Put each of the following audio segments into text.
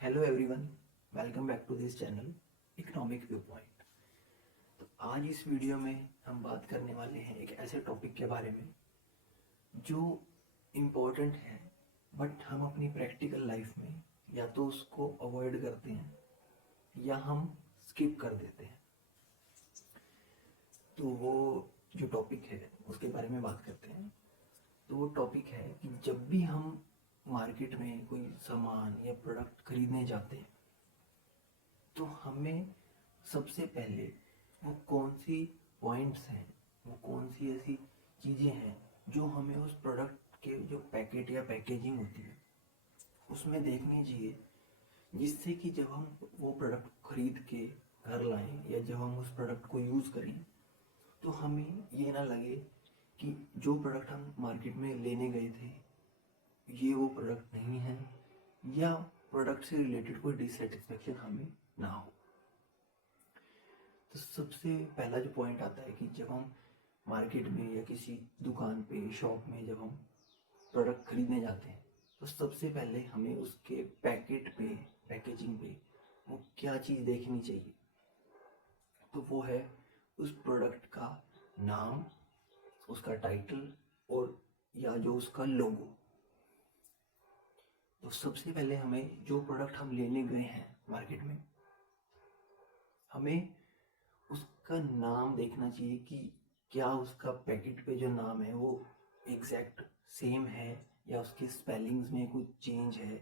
Hello everyone, welcome back to this channel economic view point. तो आज इस video में हम बात करने वाले हैं एक ऐसे टॉपिक के बारे में जो इम्पोर्टेंट है, बट हम अपनी प्रैक्टिकल लाइफ में या तो उसको अवॉइड करते हैं या हम स्किप कर देते हैं। तो वो जो टॉपिक है उसके बारे में बात करते हैं। तो वो टॉपिक है कि जब भी हम मार्केट में कोई सामान या प्रोडक्ट खरीदने जाते हैं तो हमें सबसे पहले वो कौन सी पॉइंट्स हैं, वो कौन सी ऐसी चीज़ें हैं जो हमें उस प्रोडक्ट के जो पैकेट या पैकेजिंग होती है उसमें देखनी चाहिए, जिससे कि जब हम वो प्रोडक्ट खरीद के घर लाएं या जब हम उस प्रोडक्ट को यूज़ करें तो हमें ये ना लगे कि जो प्रोडक्ट हम मार्केट में लेने गए थे ये वो प्रोडक्ट नहीं है, या प्रोडक्ट से रिलेटेड कोई डिससेटिस्फेक्शन हमें ना हो। तो सबसे पहला जो पॉइंट आता है कि जब हम मार्केट में या किसी दुकान पे शॉप में जब हम प्रोडक्ट खरीदने जाते हैं तो सबसे पहले हमें उसके पैकेट पे, पैकेजिंग पे वो क्या चीज़ देखनी चाहिए। तो वो है उस प्रोडक्ट का नाम, उसका टाइटल और या जो उसका लोगो। तो सबसे पहले हमें जो प्रोडक्ट हम लेने गए हैं मार्केट में, हमें उसका नाम देखना चाहिए कि क्या उसका पैकेट पे जो नाम है वो एग्जैक्ट सेम है या उसकी स्पेलिंग्स में कुछ चेंज है।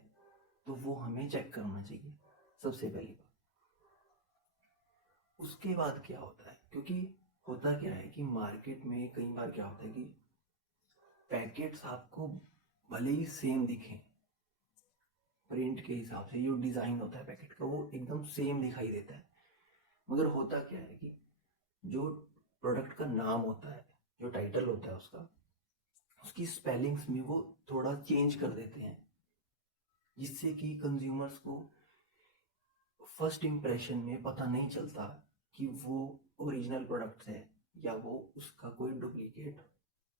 तो वो हमें चेक करना चाहिए सबसे पहली बात। उसके बाद क्या होता है, क्योंकि होता क्या है कि मार्केट में कई बार क्या होता है कि पैकेट्स आपको भले ही सेम दिखें, प्रिंट के हिसाब से जो डिज़ाइन होता है पैकेट का वो एकदम सेम दिखाई देता है, मगर होता क्या है कि जो प्रोडक्ट का नाम होता है, जो टाइटल होता है उसका, उसकी स्पेलिंग्स में वो थोड़ा चेंज कर देते हैं, जिससे कि कंज्यूमर्स को फर्स्ट इम्प्रेशन में पता नहीं चलता कि वो ओरिजिनल प्रोडक्ट है या वो उसका कोई डुप्लीकेट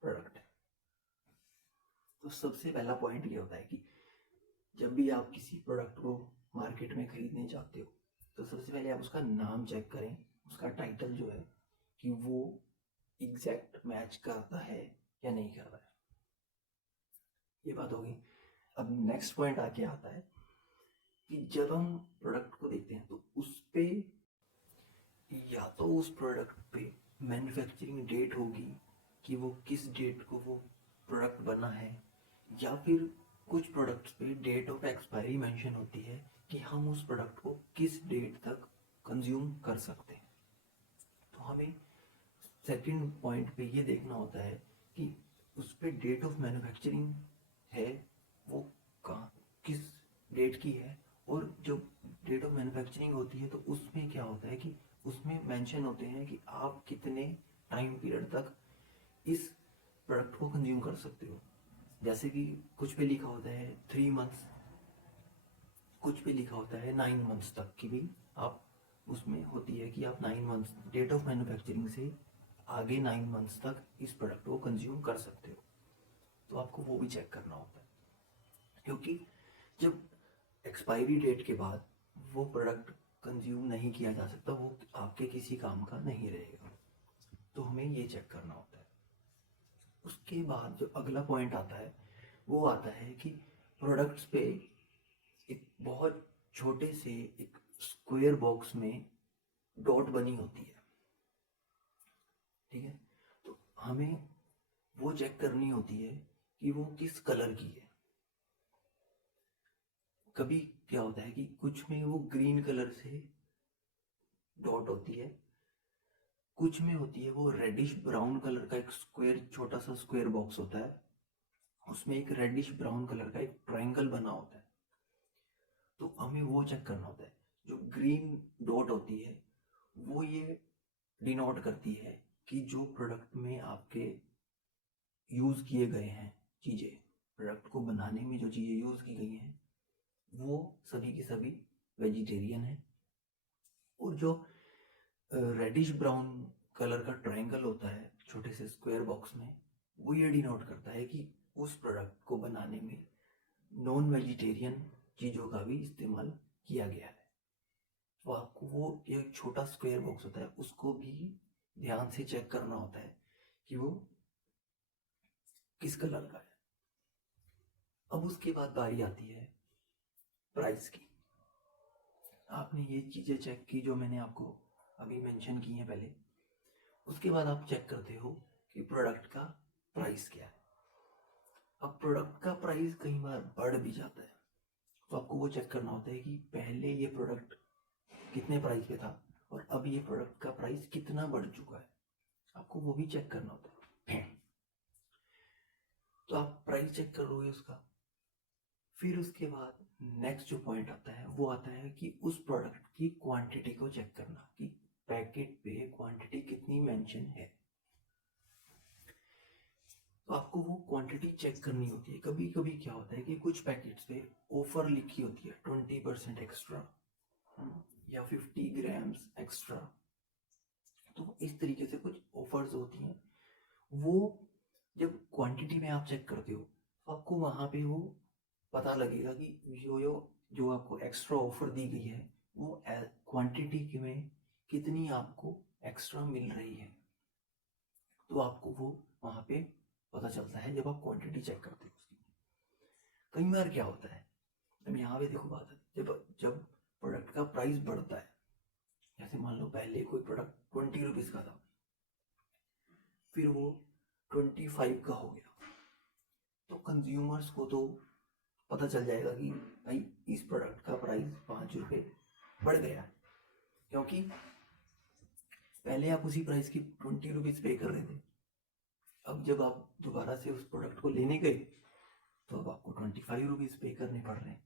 प्रोडक्ट है। तो सबसे पहला पॉइंट ये होता है कि जब भी आप किसी प्रोडक्ट को मार्केट में खरीदने जाते हो तो सबसे पहले आप उसका नाम चेक करें, उसका टाइटल जो है कि वो एग्जैक्ट मैच करता है या नहीं कर रहा है। ये बात होगी। अब नेक्स्ट पॉइंट आके आता है कि जब हम प्रोडक्ट को देखते हैं तो उस पे या तो उस प्रोडक्ट पे मैन्युफैक्चरिंग डेट होगी कि वो किस डेट को वो प्रोडक्ट बना है, या फिर कुछ प्रोडक्ट्स पे डेट ऑफ एक्सपायरी मेंशन होती है कि हम उस प्रोडक्ट को किस डेट तक कंज्यूम कर सकते हैं। तो हमें सेकंड पॉइंट पे ये देखना होता है कि उस पे डेट ऑफ मैन्युफैक्चरिंग है वो कहाँ, किस डेट की है, और जब डेट ऑफ मैन्युफैक्चरिंग होती है तो उसमें क्या होता है कि उसमें मेंशन होते हैं कि आप कितने टाइम पीरियड तक इस प्रोडक्ट को कंज्यूम कर सकते हो। जैसे कि कुछ पे लिखा होता है 3 मंथ्स, कुछ पे लिखा होता है 9 मंथ्स तक की भी आप, उसमें होती है कि आप 9 मंथ्स डेट ऑफ मैन्युफैक्चरिंग से आगे 9 मंथ्स तक इस प्रोडक्ट को कंज्यूम कर सकते हो। तो आपको वो भी चेक करना होता है, क्योंकि जब एक्सपायरी डेट के बाद वो प्रोडक्ट कंज्यूम नहीं किया जा सकता, वो आपके किसी काम का नहीं रहेगा। तो हमें ये चेक करना होता है। उसके बाद जो अगला पॉइंट आता है वो आता है कि प्रोडक्ट्स पे एक बहुत छोटे से एक स्क्वायर बॉक्स में डॉट बनी होती है, ठीक है। तो हमें वो चेक करनी होती है कि वो किस कलर की है। कभी क्या होता है कि कुछ में वो ग्रीन कलर से डॉट होती है, कुछ में होती है वो रेडिश ब्राउन कलर का एक स्क्वायर, छोटा सा स्क्वायर बॉक्स होता है, उसमें एक रेडिश ब्राउन कलर का एक ट्रायंगल बना होता है। तो हमें वो चेक करना होता है। जो ग्रीन डॉट होती है वो ये डिनोट करती है कि जो प्रोडक्ट में आपके यूज़ किए गए हैं चीज़ें, प्रोडक्ट को बनाने में जो चीज़ें यूज़ की गई हैं वो सभी की सभी वेजिटेरियन है। और जो रेडिश ब्राउन कलर का ट्रायंगल होता है छोटे से स्क्वायर बॉक्स में, वो ये डिनोट करता है कि उस प्रोडक्ट को बनाने में नॉन वेजिटेरियन चीज़ों का भी इस्तेमाल किया गया है। तो आपको वो एक छोटा स्क्वायर बॉक्स होता है, उसको भी ध्यान से चेक करना होता है कि वो किस कलर का है। अब उसके बाद बारी आती है प्राइस की। आपने ये चीज़ें चेक की जो मैंने आपको अभी मेंशन की हैं पहले। उसके बाद आप चेक करते हो कि प्रोडक्ट का प्राइस क्या है। अब प्रोडक्ट का प्राइस कई बार बढ़ भी जाता है, तो आपको वो चेक करना होता है कि पहले ये प्रोडक्ट कितने प्राइस पे था और अब ये प्रोडक्ट का प्राइस कितना बढ़ चुका है, आपको वो भी चेक करना होता है। तो आप प्राइस चेक करोगे उसका, फिर उसके बाद नेक्स्ट जो पॉइंट आता है वो आता है कि उस प्रोडक्ट की क्वांटिटी को चेक करना कि पैकेट पे क्वांटिटी कितनी मेंशन है। तो आपको वो क्वांटिटी चेक करनी होती है। कभी कभी क्या होता है कि कुछ पैकेट्स पे ऑफर लिखी होती है 20% एक्स्ट्रा या 50 ग्राम्स एक्स्ट्रा। तो इस तरीके से कुछ ऑफर्स होती हैं। वो जब क्वांटिटी में आप चेक करते हो तो आपको वहाँ पे वो पता लगेगा कि जो आपको एक्स्ट्रा ऑफर दी गई है वो क्वांटिटी में कितनी आपको एक्स्ट्रा मिल रही है। तो आपको वो वहाँ पे पता चलता है जब आप क्वांटिटी चेक करते हो उसकी। कई बार क्या होता है, अब यहाँ पे देखो बात है, जब जब प्रोडक्ट का प्राइस बढ़ता है, जैसे मान लो पहले कोई प्रोडक्ट 20 रुपीज़ का था, फिर वो 25 का हो गया, तो कंज्यूमर्स को तो पता चल जाएगा कि भाई इस प्रोडक्ट का प्राइस 5 रुपये बढ़ गया है, क्योंकि पहले आप उसी प्राइस की 20 रुपीज़ पे कर रहे थे। अब जब आप दोबारा से उस प्रोडक्ट को लेने गए तो अब आपको 25 रुपीज़ पे करने पड़ रहे हैं।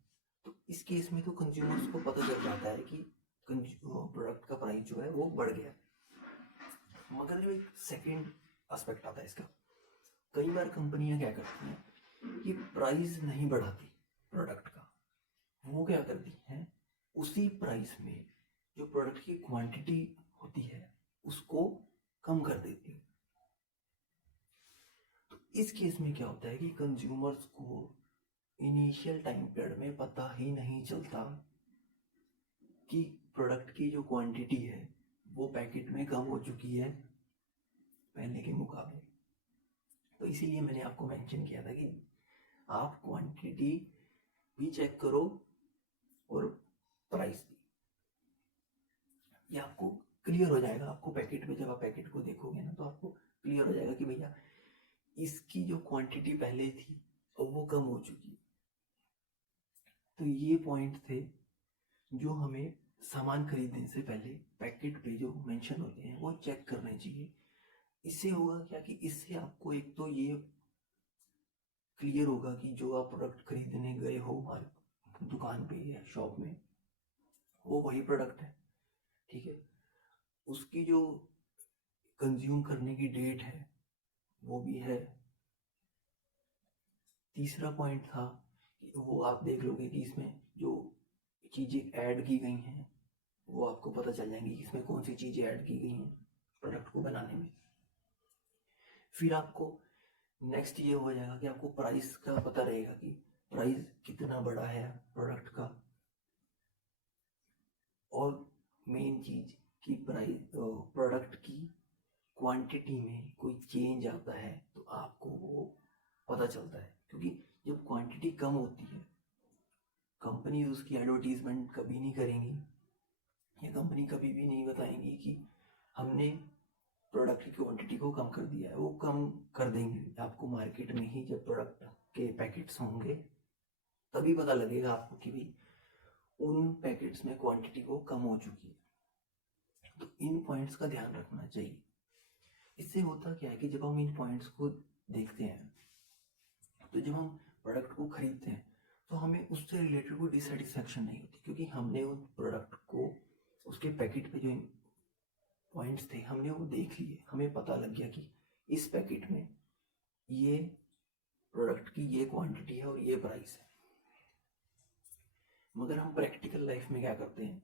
तो इस केस में तो कंज्यूमर्स को पता चल जाता है कि प्रोडक्ट का प्राइस जो है वो बढ़ गया। मगर जो एक सेकेंड एस्पेक्ट आता है इसका, कई बार कंपनियां क्या करती हैं कि प्राइस नहीं बढ़ाती प्रोडक्ट का, वो क्या करती हैं उसी प्राइस में जो प्रोडक्ट की क्वांटिटी होती है उसको कम कर देती है। तो इस केस में क्या होता है कि कंज्यूमर्स को इनिशियल टाइम पीरियड में पता ही नहीं चलता कि प्रोडक्ट की जो क्वांटिटी है वो पैकेट में कम हो चुकी है पहले के मुकाबले। तो इसीलिए मैंने आपको मेंशन किया था कि आप क्वांटिटी भी चेक करो और प्राइस भी। ये आपको क्लियर हो जाएगा, आपको पैकेट में जब आप पैकेट को देखोगे ना तो आपको क्लियर हो जाएगा कि भैया इसकी जो क्वांटिटी पहले थी अब वो कम हो चुकी है। तो ये पॉइंट थे जो हमें सामान खरीदने से पहले पैकेट पे जो मेंशन होते हैं वो चेक करने चाहिए। इससे होगा क्या कि इससे आपको एक तो ये क्लियर होगा कि जो आप प्रोडक्ट खरीदने गए हो दुकान पे या शॉप में वो वही प्रोडक्ट है, ठीक है। उसकी जो कंज्यूम करने की डेट है वो भी है। तीसरा पॉइंट था कि वो आप देख लोगे कि इसमें जो चीज़ें ऐड की गई हैं वो आपको पता चल जाएंगी कि इसमें कौन सी चीज़ें ऐड की गई हैं प्रोडक्ट को बनाने में। फिर आपको नेक्स्ट ये हो जाएगा कि आपको प्राइस का पता रहेगा कि प्राइस कितना बड़ा है प्रोडक्ट का। और मेन चीज कि प्राइस प्रोडक्ट की क्वांटिटी में कोई चेंज आता है तो आपको वो पता चलता है, क्योंकि जब क्वांटिटी कम होती है कंपनी उसकी एडवर्टीजमेंट कभी नहीं करेंगी या कंपनी कभी भी नहीं बताएंगी कि हमने प्रोडक्ट की क्वांटिटी को कम कर दिया है। वो कम कर देंगे आपको मार्केट में ही, जब प्रोडक्ट के पैकेट्स होंगे तभी पता लगेगा आपको कि भाई उन पैकेट्स में क्वांटिटी वो कम हो चुकी है। तो इन पॉइंट्स का ध्यान रखना चाहिए। इससे होता क्या है कि जब हम इन पॉइंट्स को देखते हैं तो जब हम प्रोडक्ट को खरीदते हैं तो हमें उससे रिलेटेड कोई डिससेटिस्फैक्शन नहीं होती, क्योंकि हमने उस प्रोडक्ट को उसके पैकेट पे जो पॉइंट्स थे हमने वो देख लिए, हमें पता लग गया कि इस पैकेट में ये प्रोडक्ट की ये क्वांटिटी है और ये प्राइस है। मगर हम प्रैक्टिकल लाइफ में क्या करते हैं,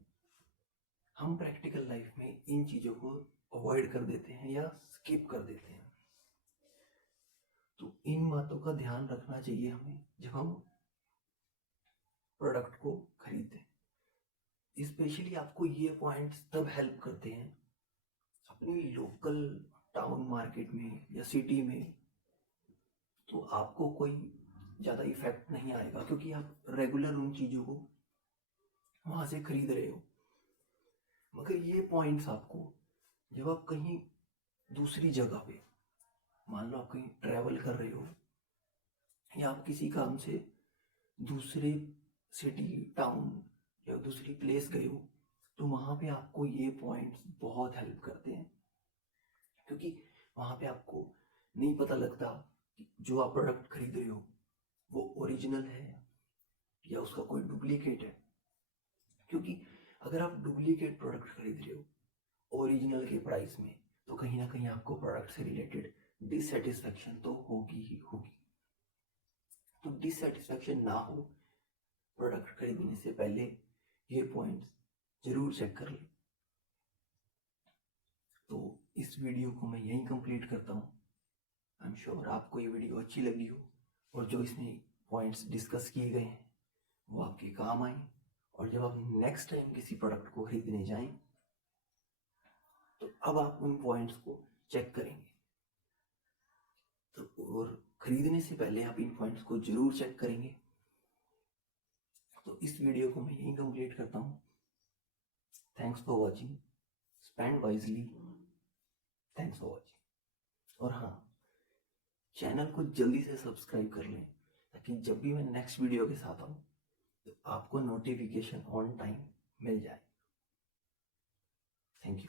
हम प्रैक्टिकल लाइफ में इन चीज़ों को अवॉइड कर देते हैं या स्किप कर देते हैं। तो इन बातों का ध्यान रखना चाहिए हमें जब हम प्रोडक्ट को खरीदें। स्पेशली आपको ये पॉइंट्स तब हेल्प करते हैं अपनी लोकल टाउन मार्केट में या सिटी में, तो आपको कोई ज़्यादा इफेक्ट नहीं आएगा क्योंकि आप रेगुलर उन चीज़ों को वहाँ से खरीद रहे हो। मगर ये पॉइंट्स आपको जब आप कहीं दूसरी जगह पे, मान लो आप कहीं ट्रैवल कर रहे हो या आप किसी काम से दूसरे सिटी टाउन या दूसरी प्लेस गए हो, तो वहाँ पे आपको ये पॉइंट्स बहुत हेल्प करते हैं क्योंकि वहाँ पे आपको नहीं पता लगता कि जो आप प्रोडक्ट खरीद रहे हो वो ओरिजिनल है या उसका कोई डुप्लीकेट है। क्योंकि अगर आप डुप्लीकेट प्रोडक्ट खरीद रहे हो ओरिजिनल के प्राइस में, तो कहीं ना कहीं आपको प्रोडक्ट से रिलेटेड डिससेटिस्फेक्शन तो होगी ही होगी। तो डिससेटिस्फेक्शन ना हो प्रोडक्ट खरीदने से पहले ये पॉइंट्स जरूर चेक कर लें। तो इस वीडियो को मैं यहीं कंप्लीट करता हूँ। आई एम श्योर आपको ये वीडियो अच्छी लगी हो और जो इसमें पॉइंट्स डिस्कस किए गए हैं वो आपके काम आए, और जब आप नेक्स्ट टाइम किसी प्रोडक्ट को खरीदने जाएं तो अब आप उन पॉइंट्स को चेक करेंगे। तो और खरीदने से पहले आप इन पॉइंट्स को जरूर चेक करेंगे। तो इस वीडियो को मैं यहीं कंप्लीट करता हूँ। Thanks for watching, spend wisely, thanks for watching. और हाँ, चैनल को जल्दी से सब्सक्राइब कर लें ताकि जब भी मैं नेक्स्ट वीडियो के साथ आऊँ तो आपको नोटिफिकेशन ऑन टाइम मिल जाए। Thank you.